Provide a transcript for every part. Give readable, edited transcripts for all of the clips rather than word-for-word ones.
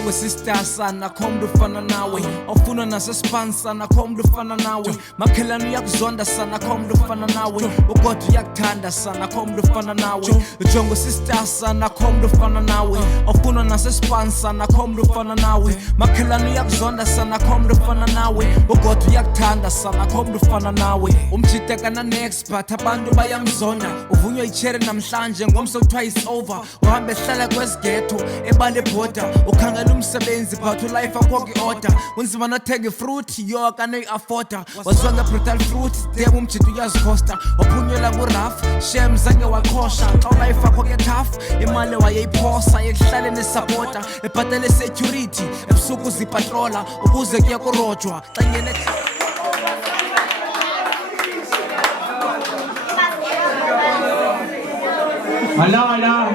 Ujongo sister sana komdu fana nawe Ofuna nasa sponsor na komdu fana nawe Makelanu yakuzonda sana komdu fana nawe Ugotu yaktanda sana komdu fana nawe Ujongo sister sana komdu fana nawe Ofuna nasa sponsor na komdu fana nawe Makelanu yakuzonda sana komdu fana nawe Ugotu yaktanda sana komdu fana nawe Umjiteka na expert abantu bayamzonda Uvunywa ichere namhlanje ngomso twice over Uhambe hlala kwesigeto ebale border ukhangela umsebenzi but life akoki order unzima nothenga fruit yo akane afforda wasonga brutal fruit dem umjito uyazikhosta waphunyela kuraf shem zange wakhosha xa life akoki tough imali wayeyiphosa yekuhlale nesupporter ebhatele security ebusuku zipatrola ukuze kuye kurojwa xa ngene Hala,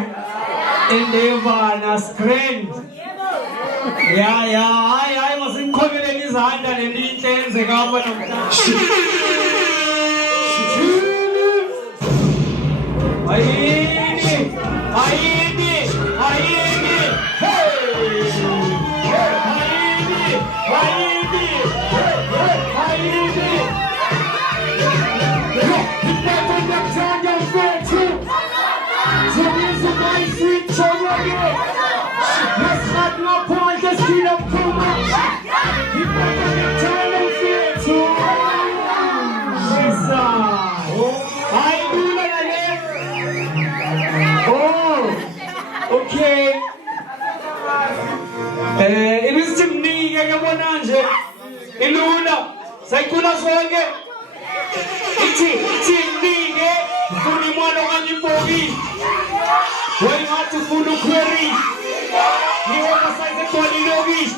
Ndevana screen. Hayi masimkhokheleni izandla nelinhle enzeka apha namhlanje. Ayini. Let's not no point, just kill up too much. You put on your time and feel too I do that again. Oh, okay. It is Timni, Gagamonanje. Iluna, Saikuna Songe. It's me, Funimano and Bogi. Going out to Funu Kweriez. You oversize the Kweriez.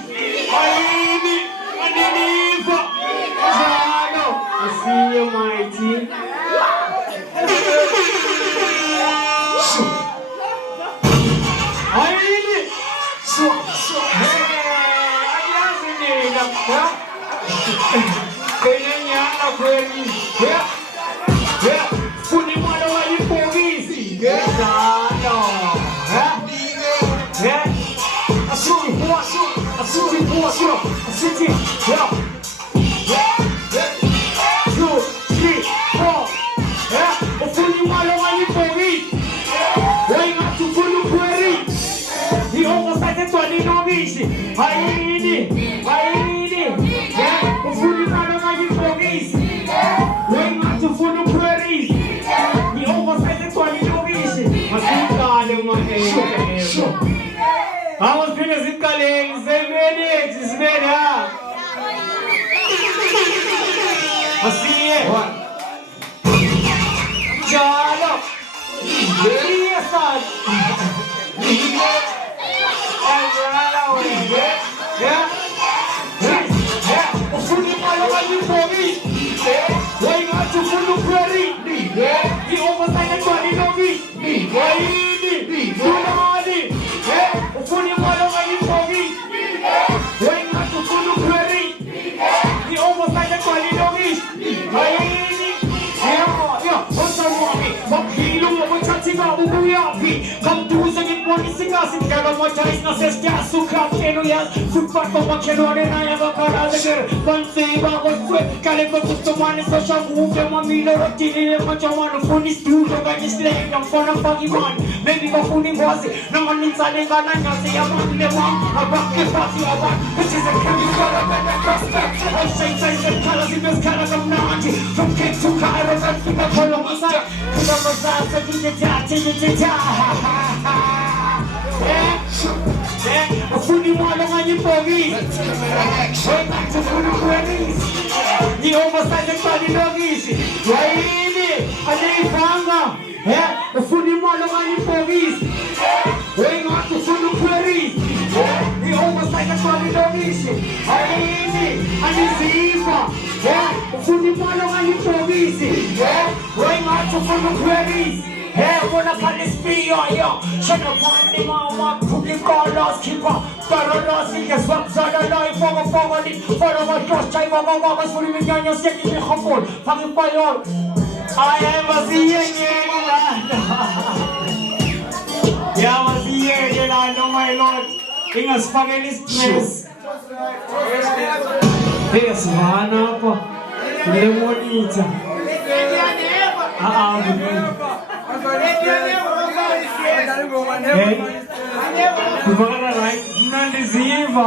I see you, mighty. I was going to sit calling 7 minutes, it's better. I see it. What? Jalo. Yes, son. Yeah. Fully follow what you for me. Going out to Funu Kweriez. The oversight and body no me. Fully follow what you for me. Going out to Funu Kweriez. The oversight and body no me. Come do something for the cigars in Gagamotais, no says gas, so crap, Kenyas, football for what can order, I have a car out there. One say about what's quick, Caliber put the one in social move, and 1 million of tea, much I want to put this dude, or I just lay down for a foggy one. Maybe my food was it, no one inside the gun, I say I want the one, I rock the party I want, which is a candy color and a prospect. All shapes and colors in this kind of community, from Cape to Cairo, and from the Colombian. Fully one on your bogey. Going back to Funu Kweriez. The oversight and body doggies. I need Fanga. The fully one on your bogey. Going back to Funu Kweriez. The oversight and body doggies. I need Ziva. The fully one on your bogey. Going back to Funu Kweriez. Hey, when I call this video, yo, shut up on the mama, cookie colors, keeper, Carlos, he gets what Zada life for a family, for our trust, I want to for the young city, the humble, fucking by all. I am a seeing yeah, I was here, I know my lord. ingasifakeli stress. Sivana apa le monitor Ndevana right mnandiziva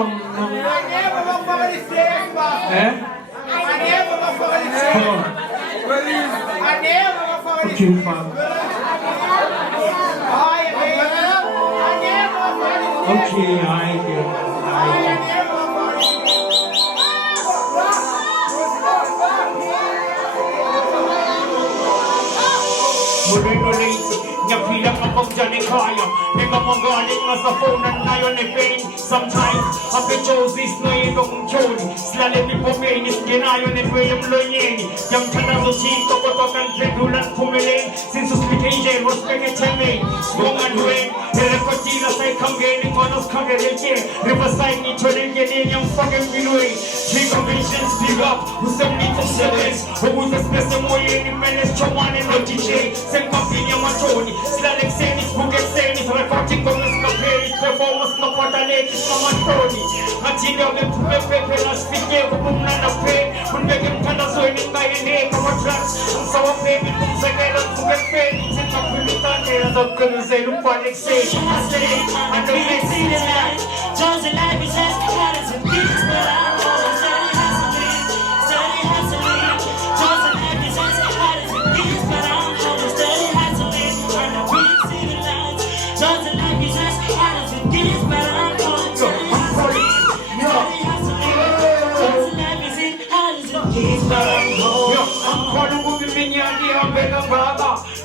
Okay, Nyapila kapagdyan kaya Nagmamagaling nga sa phone na yun ay pain. Sometimes, apechosis na itong choni Slalim ni puminis, ginayon ni William Loyeni Yang tanazo chito ko to kan tredulan pumiling Since hospitation was pengeteme Bungan huwing, herekotila sa'y kanggeling Manos kangereke, riverside ni chonin genin yung fucking binuing Three conventions, big up, usang nito seles Huwag sa mo yun ni Menes Chomane no DJ Sem kapinya matoni, slalim senis, buget senis Reporting ko nas kaperis, performance na patalegis na matoni Matinaw ng pumepepe na spike ko muna na pe Kung naging kanasoy ng kaya ni kamatrans Ang sawa pebit kung sa kailan buget penis Sin kapilutan nila sa kalusay lupanik say Ano yung see the light Chosen life is as hard as it is But I'm always steady hustling Chosen life is as hard as it is But I'm always steady hustling And I really see the light Chosen life is as hard as it is But I'm always steady hustling Chosen life is as hard as it is But I'm always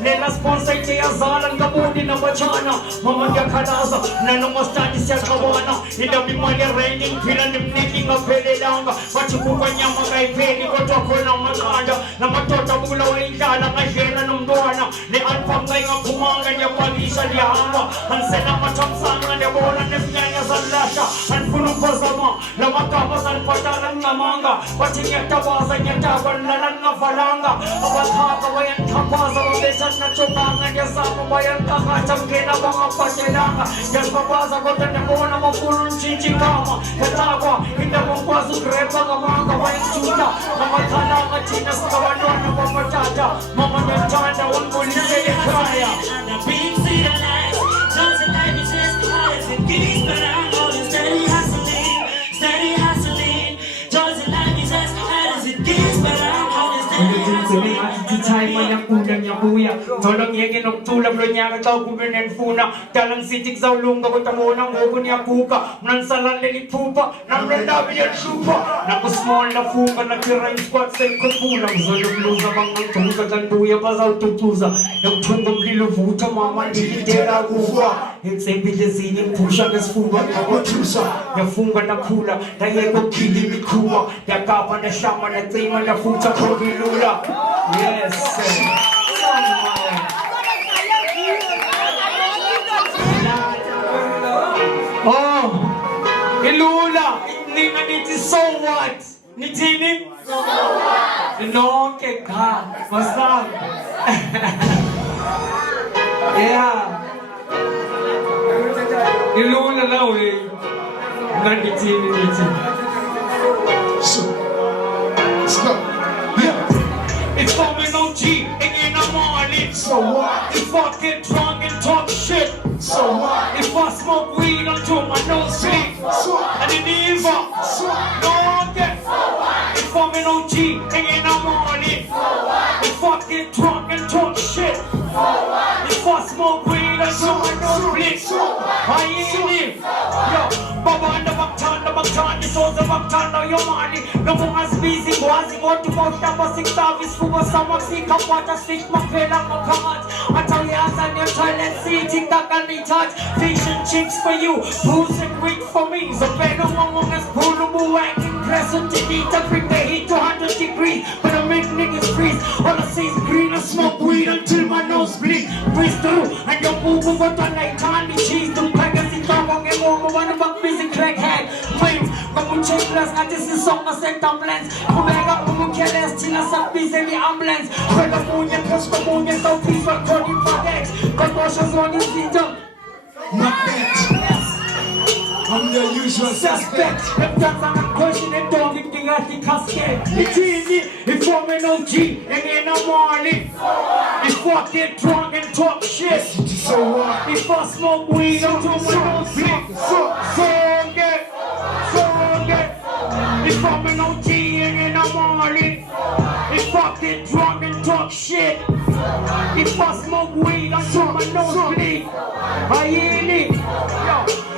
Nella sponsor che azalan kabudi na bachana Mamanya kanaza Nanomastani siya kawana Idami mali raining Pila nimniki nga pele langa Machukupa niya mga ipeni Koto ko na makanda Na matota mula wa indala Nga hena numbuana Ni alpangay nga kumanga niya pag-isa liyama Hansena machamsanga Niya bola nifnyanya sa lasha Hanpunong pasama Na makapasan patalang na manga Pati niya tabasan niya taban Lalan nga falanga Abataka wayan kapaza Wabesan na chumangan Niya sa mabayan kakacham Kina mga pasilanga Yan papaza ko tanamo na mapulong chichikama Katagwa Hindi mong pasok repa Nga mga kawayang chuta Na matala ka chinas kawanon Na pamatata Mama niya chanda Wang muli kaya kaya And the beam see the light Chosen life is as hard as it gets But I'm always steady hustling Chosen life is as hard as it gets But I'm always steady hustling Time yang unang yang buya Tolong yegin og tulab lo niya Kataw kumenen funa Dalang sitik sa ulunga Ko tamo ng hugo niya puka Nansalan lilipupa Namranda biyan supa Nakusmol na fuka Nakirain squat sa ikot pulang Zalumluza mga tuza Kanduya pa sa ututuza Yung tunggang liluvuta Mama nilitera guwa It's a bidazini Pusha kas funga na watusa Ya funga na kula Na yego kili mikuwa Ya kapa na shama Na trima na futa Kobilula Yes Oh, ilula, hindi nga niti so what? Nitini? So what? No, keka, basta. Yeah. Ilula na eh. Nga nitini. So, let's go. It's coming on G, and in the morning. So what? If I get drunk and talk shit. So what? If I smoke weed until my nose bleed. So what? And in the evening. So what? No one get. So what? If I'm in OG, and in the morning. So what? If I get drunk and talk shit. So what? If I smoke weed until my nose bleed. So what? I ain't it. Yo, Baba and the Baktan, the souls of Baktan, now your money. No more as busy, was it what to post up a 6 service for some of the water stick, my fella, my part. I tell you, as I'm your toilet seat, think I can be touched. Fish and chips for you, booze and wheat for me. So, better one as pull the working present to eat to bring the heat to 100 degrees. But I make niggas freeze. All I see is green and smoke weed until my nose bleeds. Breeze through, and your move over to night time, the cheese, the pregnancy, come on, and more, one of our busy crackhead. Wait, come on, check plus, I just see some of the ambulance. Come back up, come on, careless, till I stop busy in the ambulance. When the moon, you push the moon, you so peaceful, calling for X. Cause motion's on your seat up. Not that. I'm your usual suspect. Them dance on a question and don't get king at the casket. It's easy, it's forming OG, and in the morning. If fuck get drunk and talk shit. So what? If I smoke weed, I'm doing my own shit. If I'm an OG and in the morning. If I get drunk and talk shit. If I smoke weed, I'm doing my nose bleed. I ain't it.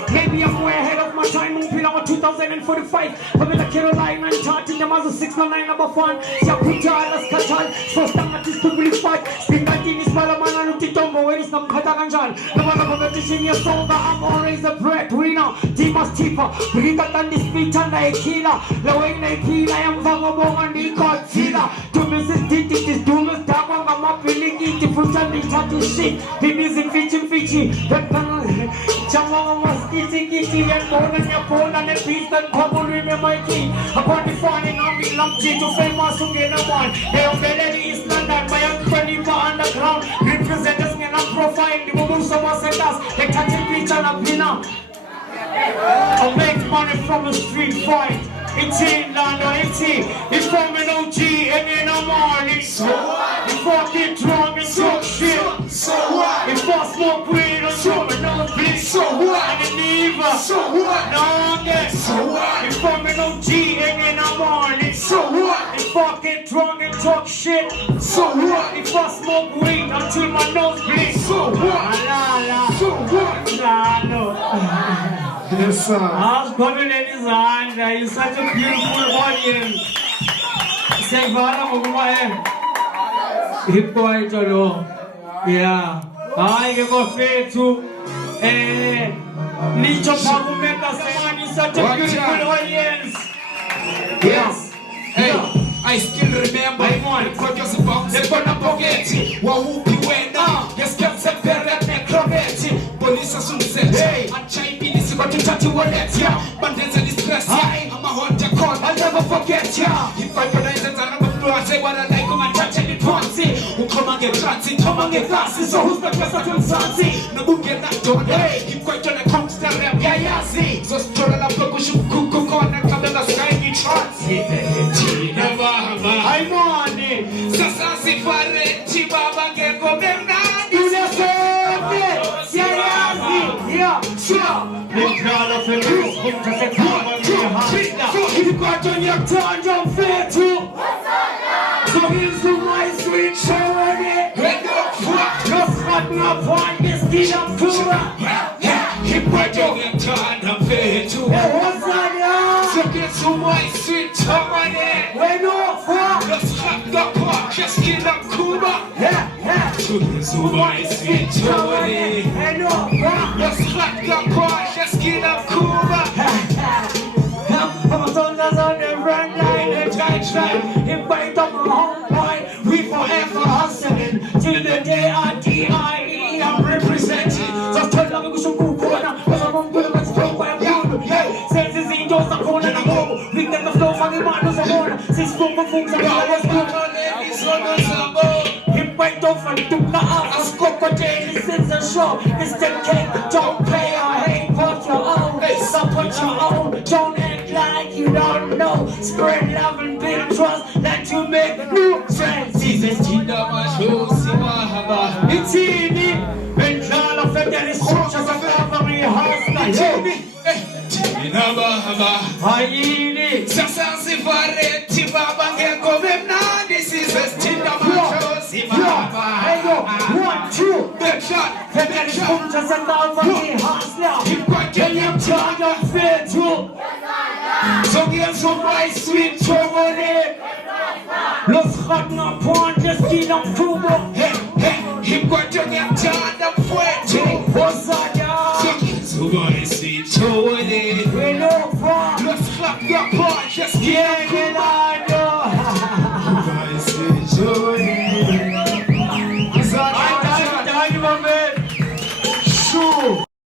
Maybe I'm way ahead of my time. I'm feeling 2045. I'm in the Carolina and charging them as a 699 number one. Shakuta, las kachal. First time I just took really fight. Spin that in his malaman and Titombo. Where is some Kataganjan? No one of the vision, your soul. I'm always a breadwinner. Timas Tipa. Bring that on this beach and I killer. The way they kill, I am Vagabong and he called Tila. To Mrs. Titi, this doom is down. I'm up feeling it. The fruit and the tattoo shit. The music Fiji. Chama was kitty and bone and your phone and a piece and couple remember my key. Upon the finding of the lumpy to famous to get a one. They are very East London by a 24 underground. Representers in a profile, the movement of us and us. They touch a picture and a pinner. I make money from a street fight. It's in London, it's from an OG and in the morning. So what? If I get drunk and talk shit. So what? If I smoke weed or something, no bitch. So what? And neither. So what? No, get. So what? If I'm an OG and in the morning. So what? If I get drunk and talk shit. So what? If I smoke weed until my nose bleeds. So what? La. So what? Nah, no. Yes, sir. I was coming in his hand. You're such a beautiful audience. Say, Vana, hip quiet, yeah. I give a fair to Nicho Pagumeka Saman. You're such a beautiful audience. Yes. Hey. I still remember what was about the Bonapogetti. Wahupi wena, yes, Captain Perret Necrovetti. Police said, hey, I'm Chinese, but you touch your wallet, yeah. But there's a distress, yeah. I'm a haunted con, I'll never forget, yeah. If I pronounce it, I'm a blue, I say what I like, come and touch it once. Who come and get transit, come and get fancy. So who's the best at Sansi? No book get that done, hey. If quite on a constant rap, yeah, see. So stroll up, push, cook, on, and come in the sky, you transit. I'm on it. Sasa sifare chibaba ke komemna You just said it. Yeah, sure. Let's call us a group. Just a couple. If you got on your tongue, don't fair to. So here's the my sweet charity. Just got my point, this kid of Kura. If you got on your tongue, don't fair to. What's that, so get to my sweet charity. We're not far. Just hot the park, just get up Cuba. So get to my sweet charity. We're not far. Just hot the park, just get up Cuba. I'm soldiers on the front line, the tight line. If I don't go home, boy, we forever hustling. Till the day I D.I.E. I'm representing. Just tell them we should move on. Cause I'm on good, let's talk by a good. Hey, says it's in yours, I'm going to go. Big them the flow, fucking man, no one. Since boom, boom, boom, I'm going to go. Hip went off and took the house. Crocodile, this is a show. Mr. King, don't play or hate what you own. Stop what you own. Don't act like you don't know. Spread love and build trust. Let you make new friends. Jesus, Tina, my show, Simahaba. It's easy. When John of the Dennis Church as a family house. Tina, Bahaba. I eat it. Sasa sifare chibaba ke komemna. This is a Tina, my show, Simahaba. Hey, go. 1, 2. Big shot. The Dennis Church as a family house now. Can you turn your fear to? So get some my sweet chocolate. Los Radner Point, just get on Cuba. Hey, he got to get turned up for it. What's that, y'all? So get some my